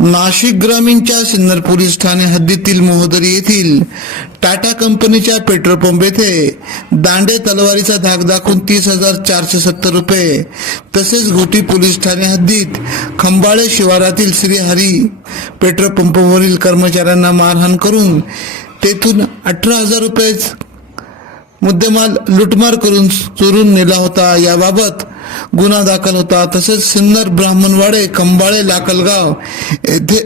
नाशिक ग्रामीणच्या सिन्नर पोलीस ठाणे हद्दीतील मोहदरी येथील टाटा कंपनीच्या पेट्रोल पंप येथे दांडे तलवारीचा धाक दाखवून तीस हजार चारशे सत्तर रुपये तसेच घोटी पोलीस ठाणे हद्दीत खंबाळे शिवारातील श्रीहरी पेट्रोल पंपवरील कर्मचाऱ्यांना मारहाण करून तेथून अठरा हजार रुपये मुद्देमाल लुटमार करून चोरून नेला होता. याबाबत गुन्हा दाखल होता. तसेच सिन्नर ब्राह्मणवाडे खंबाळे लाकलगाव येथे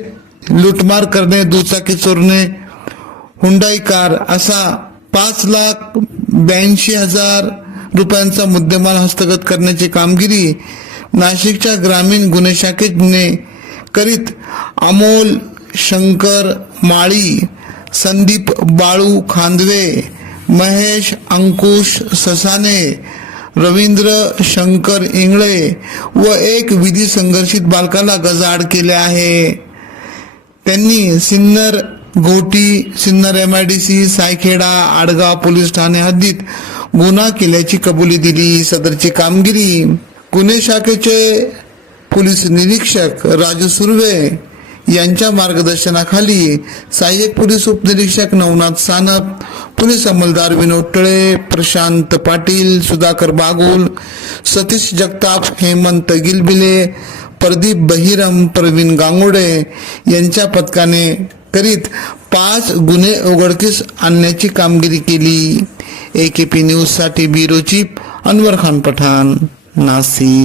लुटमार करणे दुचाकी चोरणे हुंडाई कार असा पाच लाख ब्याऐंशी हजार रुपयांचा मुद्देमाल हस्तगत करण्याची कामगिरी नाशिकच्या ग्रामीण गुन्हे शाखेने करीत. अमोल शंकर माळी संदीप बाळू खांदवे महेश अंकुश ससाने रवींद्र शंकर इंगळे व एक विधी संघर्षित बालकाला गजाआड केले आहे. त्यांनी सिन्नर गोटी Sinnar M I D C Saykheda Adgaon police Thane हद्दीत गुन्हा केल्याची कबुली दिली. सदरची कामगिरी गुन्हे शाखेचे पोलीस निरीक्षक राजू सुर्वे यांच्या मार्गदर्शनाखाली सहाय्यक पोलीस उपनिरीक्षक नवनाथ सानप पोलीस अंमलदार विनोद टळे प्रशांत पाटील सुधाकर बागुल सतीश जगताप हेमंत गिलबिले प्रदीप बहिरम प्रवीण गांगोडे यांच्या पथकाने करीत पाच गुन्हे उघडकीस आणण्याची कामगिरी केली. एकेपी न्यूजसाठी ब्युरो चीफ अनवर खान पठाण नाशिक.